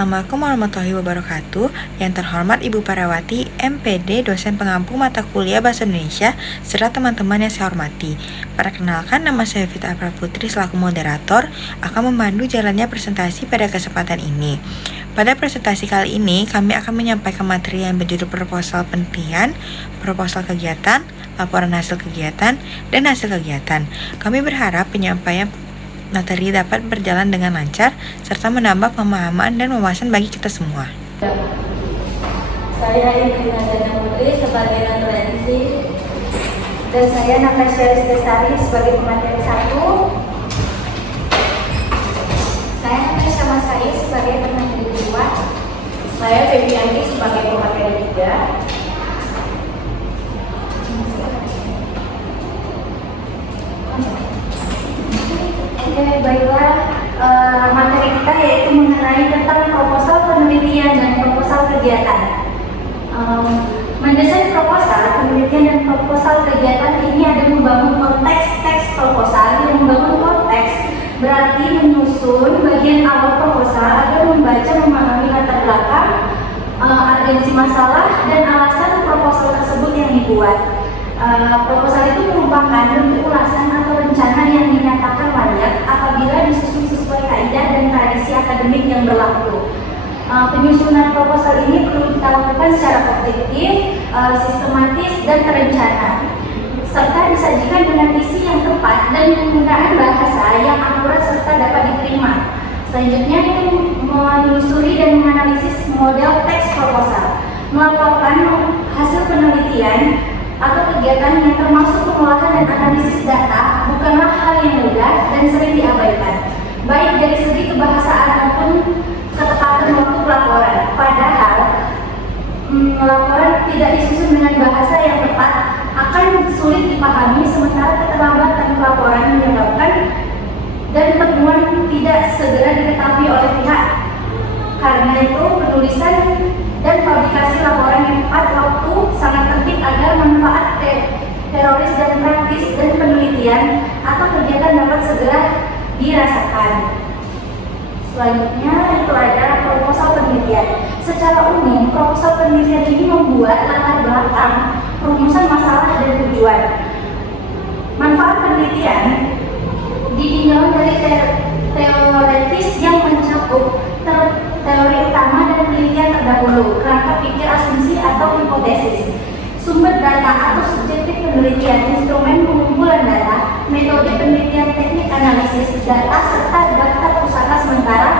Assalamualaikum warahmatullahi wabarakatuh. Yang terhormat Ibu Parawati, MPD, dosen pengampu mata kuliah Bahasa Indonesia, serta teman-teman yang saya hormati. Perkenalkan, nama saya Vita Apra Putri selaku moderator akan memandu jalannya presentasi pada kesempatan ini. Pada presentasi kali ini, kami akan menyampaikan materi yang berjudul proposal penelitian, proposal kegiatan, laporan hasil kegiatan, dan hasil kegiatan. Kami berharap penyampaian materi dapat berjalan dengan lancar serta menambah pemahaman dan wawasan bagi kita semua. Saya Ibu Nadana Putri sebagai non-tradisi dan saya Natasha Lestari sebagai pemateri 1. Saya Natasha Masai sebagai pemateri 2. Saya Febianti sebagai pemateri 3. Oke, baiklah, materi kita yaitu mengenai tentang proposal penelitian dan proposal kegiatan. Mendesain proposal penelitian dan proposal kegiatan ini ada membangun konteks teks proposal. Yang membangun konteks berarti menyusun bagian awal proposal agar membaca memahami latar belakang, urgensi masalah, dan alasan proposal tersebut yang dibuat. Proposal itu merupakan bentuk ulasan atau rencana yang dinyatakan layak apabila disusun sesuai kaidah dan tradisi akademik yang berlaku. Penyusunan proposal ini perlu kita lakukan secara objektif, sistematis, dan terencana, serta disajikan dengan isi yang tepat dan penggunaan bahasa yang akurat serta dapat diterima. Selanjutnya itu menelusuri dan menganalisis model teks proposal, melaporkan hasil penelitian atau kegiatan yang termasuk pengolahan dan analisis data bukanlah hal yang mudah dan sering diabaikan, baik dari segi kebahasaan maupun ketepatan waktu pelaporan. Padahal laporan tidak disusun dengan bahasa yang tepat akan sulit dipahami, sementara keterlambatan pelaporan menyebabkan dan temuan tidak segera diketahui oleh pihak. Karena itu penulisan dan publikasi laporan yang tepat waktu sangat penting agar manfaat teoris dan praktis dan penelitian atau kegiatan dapat segera dirasakan. Selanjutnya itu ada proposal penelitian. Secara umum, proposal penelitian ini membuat latar belakang, rumusan masalah dan tujuan. Manfaat penelitian ditinjau dari teoretis yang mencakup teori utama dan penelitian terdahulu, kerangka pikir, asumsi atau hipotesis, sumber data atau subjektif penelitian, instrumen pengumpulan data, metode penelitian, teknik analisis data, serta daftar pusaka sementara,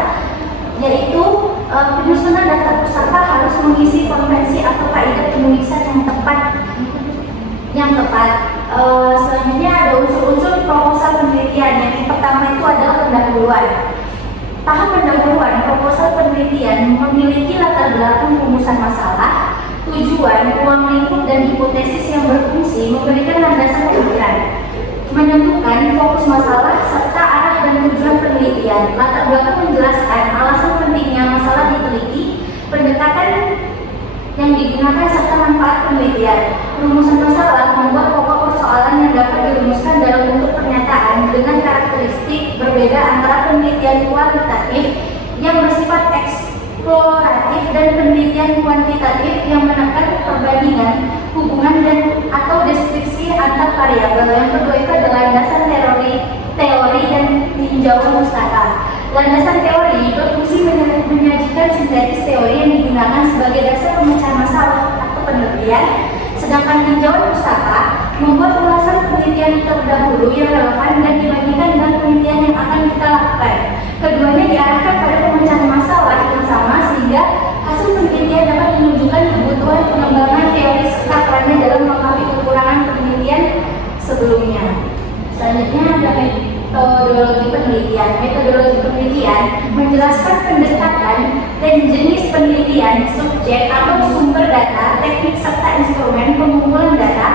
yaitu penyusunan daftar pusaka harus mengisi konvensi atau kaidah penulisan yang tepat. Selanjutnya ada unsur-unsur proposal penelitian. Yang pertama itu adalah pendahuluan. Tahap pendahuluan proposal penelitian memiliki latar belakang rumusan masalah, tujuan, ruang lingkup, dan hipotesis yang berfungsi memberikan landasan pemikiran, menentukan fokus masalah serta arah dan tujuan penelitian. Latar belakang menjelaskan alasan pentingnya masalah diteliti, pendekatan yang digunakan serta manfaat penelitian. Rumusan masalah membuat pokok persoalan yang dapat dirumuskan dalam bentuk pernyataan dengan karakteristik berbeda antara penelitian kualitatif yang bersifat eksploratif dan penelitian kuantitatif yang menekan perbandingan, hubungan, dan atau deskripsi antar variabel. Yang kedua itu adalah landasan teori dan tinjauan pustaka. Landasan teori berfungsi menyajikan sintetis teori yang digunakan sebagai dasar pemecahan masalah atau penelitian, sedangkan tinjauan pustaka membuat ulasan penelitian terdahulu yang relevan dan dibandingkan dengan penelitian yang akan kita lakukan. Keduanya diarahkan pada pemecahan masalah yang sama sehingga hasil penelitian dapat menunjukkan kebutuhan pengembangan teori serta perannya dalam melengkapi kekurangan penelitian sebelumnya. Selanjutnya ada metodologi penelitian. Metodologi penelitian menjelaskan pendekatan dan jenis penelitian, subjek atau sumber data, teknik serta instrumen pengumpulan data,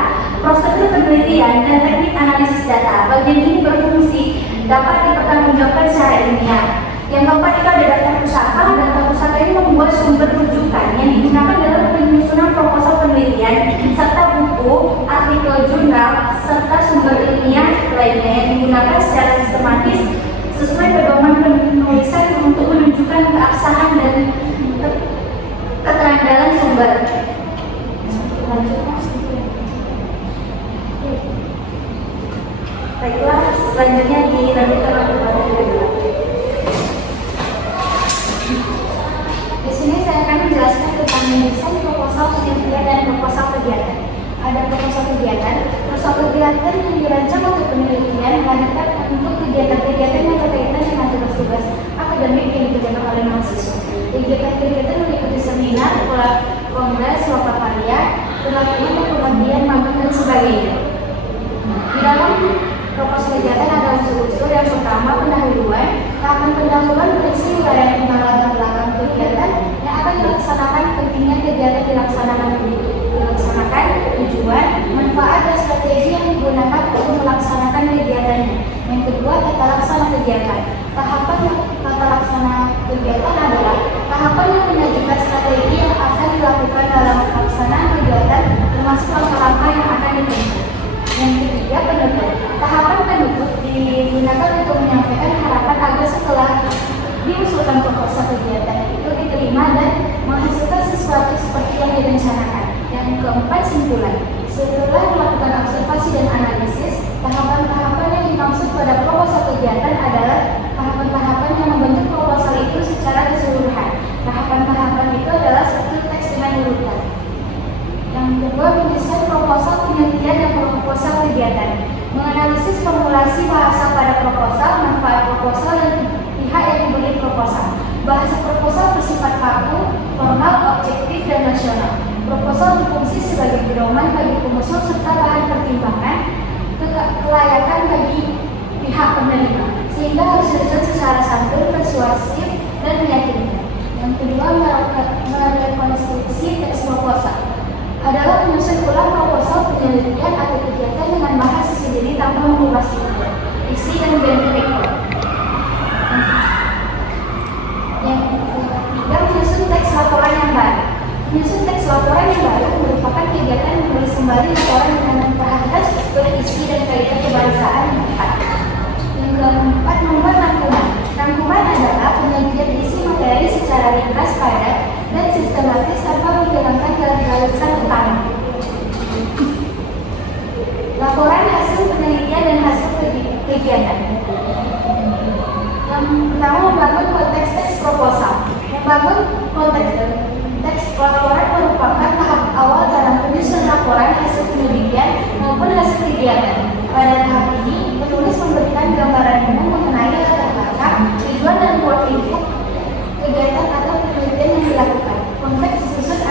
prosedur penelitian, dan teknik analisis data. Bagian ini berfungsi dapat dipertanggungjawabkan secara ilmiah. Yang keempat itu ada daftar pusaka. Daftar pusaka ini membuat sumber rujukan yang digunakan dalam penyusunan proposal penelitian serta buku, artikel jurnal, serta sumber ilmiah lainnya yang digunakan secara sistematis sesuai pedoman penulisan untuk menunjukkan keabsahan dan keterandalan sumber. Lanjut, Mas. Baiklah, selanjutnya dilanjutkan oleh Bapak Ibu. Di sini saya akan menjelaskan tentang mendesain proposal penelitian dan proposal kegiatan. Ada proposal kegiatan yang dirancang untuk penelitian melahirkan untuk kegiatan-kegiatan yang berkaitan dengan tugas-tugas akademik yang dikerjakan oleh mahasiswa. Kegiatan-kegiatan meliputi seminar, kongres, loka karya, pelatihan, pengabdian, magang, dan sebagainya. Di dalam proposal kegiatan ada unsur-unsur. Yang pertama, pendahuluan. Tahapan pendahuluan berisi uraian tentang latar belakang kegiatan yang akan dilaksanakan, pentingnya kegiatan dilaksanakan, tujuan, manfaat, dan strategi yang digunakan untuk melaksanakan kegiatannya. Yang kedua, tata laksana kegiatan. Tahapan tata laksana kegiatan adalah tahapan yang menyajikan strategi yang akan dilakukan dalam pelaksanaan kegiatan, termasuk langkah-langkah yang akan ditempuh. Yang ketiga, penutup. Tahapan penutup digunakan untuk menyampaikan harapan agar setelah diusulkan proposal kegiatan itu diterima dan menghasilkan sesuatu seperti yang direncanakan. Yang keempat, simpulan. Setelah melakukan observasi dan analisis, tahapan-tahapan yang dimaksud pada proposal kegiatan adalah tahapan-tahapan yang membentuk proposal itu secara keseluruhan. Tahapan-tahapan itu adalah struktur teks dengan urutan. Yang kedua, mendesain proposal penelitian dan proposal kegiatan. Menganalisis formulasi bahasa pada proposal, manfaat proposal, dan pihak yang diberi proposal. Bahasa proposal bersifat kaku, formal, objektif, dan nasional. Proposal berfungsi sebagai pedoman bagi pengusul serta bahan pertimbangan kelayakan bagi pihak penerima, sehingga harus disusun secara santun, persuasif, dan meyakinkan. Yang kedua, merekonstruksi teks proposal adalah menyusun ulang proposal penelitian atau kegiatan dengan bahasa sendiri tanpa mengubah struktur, isi, dan bentuk. Yang ketiga, menyusun teks laporan yang baru. Menyusun teks laporan yang baru merupakan kegiatan menulis kembali laporan dengan memperhatikan struktur, isi, dan kaitan kebangsaan yang tepat. Yang keempat, membuat rangkuman. Rangkuman adalah penyajian isi materi secara ringkas, padat, dan sistematis tanpa menghilangkan garis utama. Laporan hasil penelitian dan hasil kegiatan. Yang pertama, membangun konteks teks proposal. Membangun konteks teks laporan merupakan tahap awal dalam penyusunan laporan hasil penelitian maupun hasil kegiatan. Pada tahap ini, penulis memberikan gambaran umum mengenai latar belakang, tujuan, dan motif kegiatan atau penelitian yang dilakukan. Konteks disusun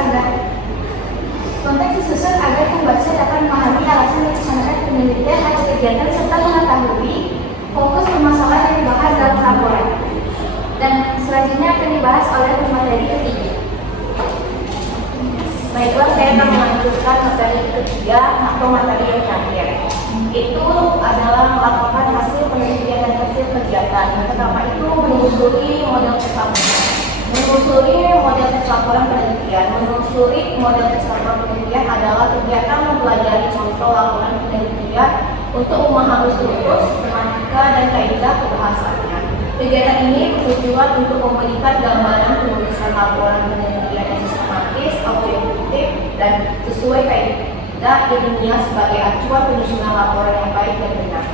agar pembaca dapat memahami alasan melaksanakan penelitian atau kegiatan serta mengetahui fokus permasalahan yang dibahas dalam laporan. Dan selanjutnya akan dibahas oleh pemateri ketiga. Baiklah, saya akan melanjutkan materi ketiga atau materi yang terakhir. Itu adalah melakukan hasil penelitian dan hasil kegiatan. Yang pertama itu menelusuri model teks laporan. Menelusuri model teks laporan penelitian. Menelusuri model teks laporan penelitian adalah kegiatan mempelajari contoh laporan penelitian untuk memahami struktur, sistematika, dan kaidah kebahasaannya. Kegiatan ini bertujuan untuk memberikan gambaran penulisan laporan penelitian yang sistematis, objektif, dan sesuai kaidah ilmiah sebagai acuan penyusunan laporan yang baik dan benar.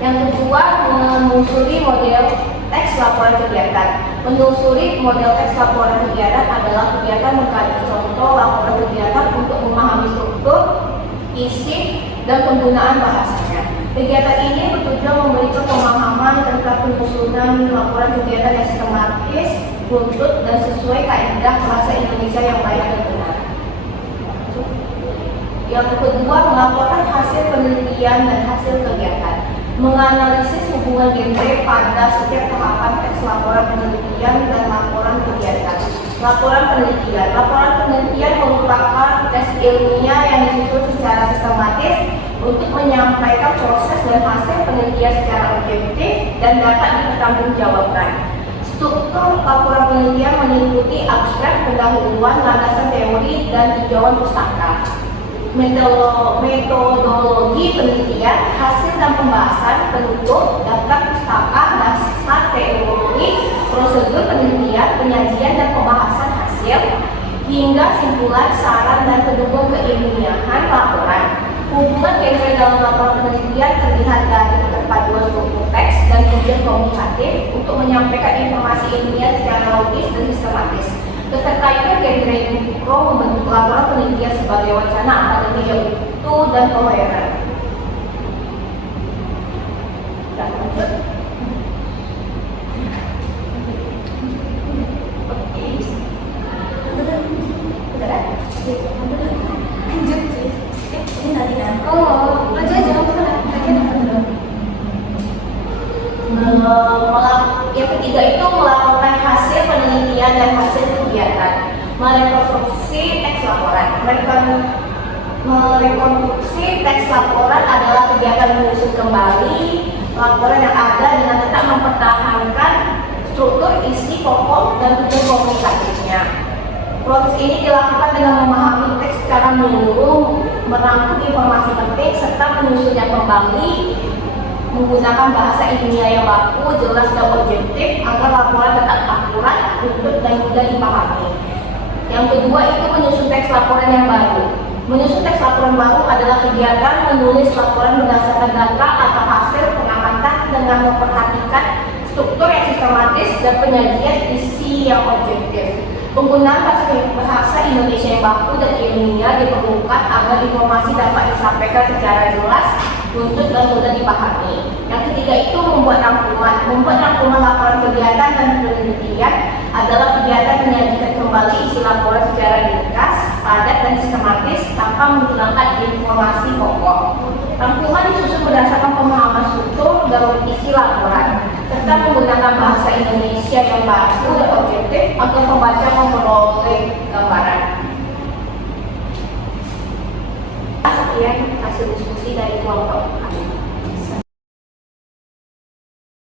Yang kedua, menelusuri model teks laporan kegiatan. Menelusuri model teks laporan kegiatan adalah kegiatan mengkaji contoh laporan kegiatan untuk memahami struktur, isi, dan penggunaan bahasanya. Kegiatan ini bertujuan memberikan pemahaman tentang penyusunan laporan kegiatan yang sistematis, buntut, dan sesuai kaidah bahasa Indonesia yang baik dan benar. Yang kedua, melaporkan hasil penelitian dan hasil kegiatan. Menganalisis hubungan genre pada setiap tahapan teks laporan penelitian dan laporan kegiatan. Laporan penelitian merupakan tes ilmiah yang disusun secara sistematis untuk menyampaikan proses dan hasil penelitian secara objektif dan dapat dipertanggungjawabkan. Struktur laporan penelitian meliputi abstrak, pendahuluan, landasan teori, dan tinjauan pustaka. Metodologi penelitian, hasil dan pembahasan, penutup, daftar pustaka, bahasa teori, prosedur penelitian, penyajian dan pembahasan hasil, hingga simpulan, saran dan pendukung keilmiahan laporan. Hubungan genre dalam laporan penelitian terlihat dari keterpaduan struktur teks dan kemudian komunikatif untuk menyampaikan informasi ilmiah secara logis dan sistematis. Keterkaitan genre mikro membentuk laporan penelitian sebagai wacana akademik yang utuh dan koheren. Dan lanjut. Oke. Udah kan? Lanjut. Ini tadi kan? Oh, lanjut aja. Yang ketiga itu melaporkan hasil penelitian dan hasil kegiatan, merekonstruksi teks laporan. Merekonstruksi teks laporan adalah kegiatan menyusun kembali laporan yang ada dengan tetap mempertahankan struktur, isi pokok, dan tujuan komunikatifnya. Proses ini dilakukan dengan memahami teks secara menyeluruh, merangkum informasi penting, serta menyusunnya kembali menggunakan bahasa ilmiah yang baku, jelas dan objektif agar laporan tetap akurat, utuh dan mudah dipahami. Yang kedua itu menyusun teks laporan yang baru. Menyusun teks laporan baru adalah kegiatan menulis laporan berdasarkan data atau hasil pengamatan dengan memperhatikan struktur yang sistematis dan penyajian isi yang objektif. Penggunaan bahasa Indonesia yang baku dan ilmiah diperlukan agar informasi dapat disampaikan secara jelas, utuh dan mudah dipahami. Yang ketiga itu membuat rangkuman. Membuat rangkuman laporan kegiatan dan penelitian adalah kegiatan menyajikan kembali isi laporan secara ringkas, padat dan sistematis tanpa menghilangkan informasi pokok. Rangkuman disusun berdasarkan pemahaman struktur dan isi laporan, serta menggunakan bahasa Indonesia yang baku dan objektif agar pembaca memperoleh gambaran. Sekian hasil diskusi dari kelompok kami.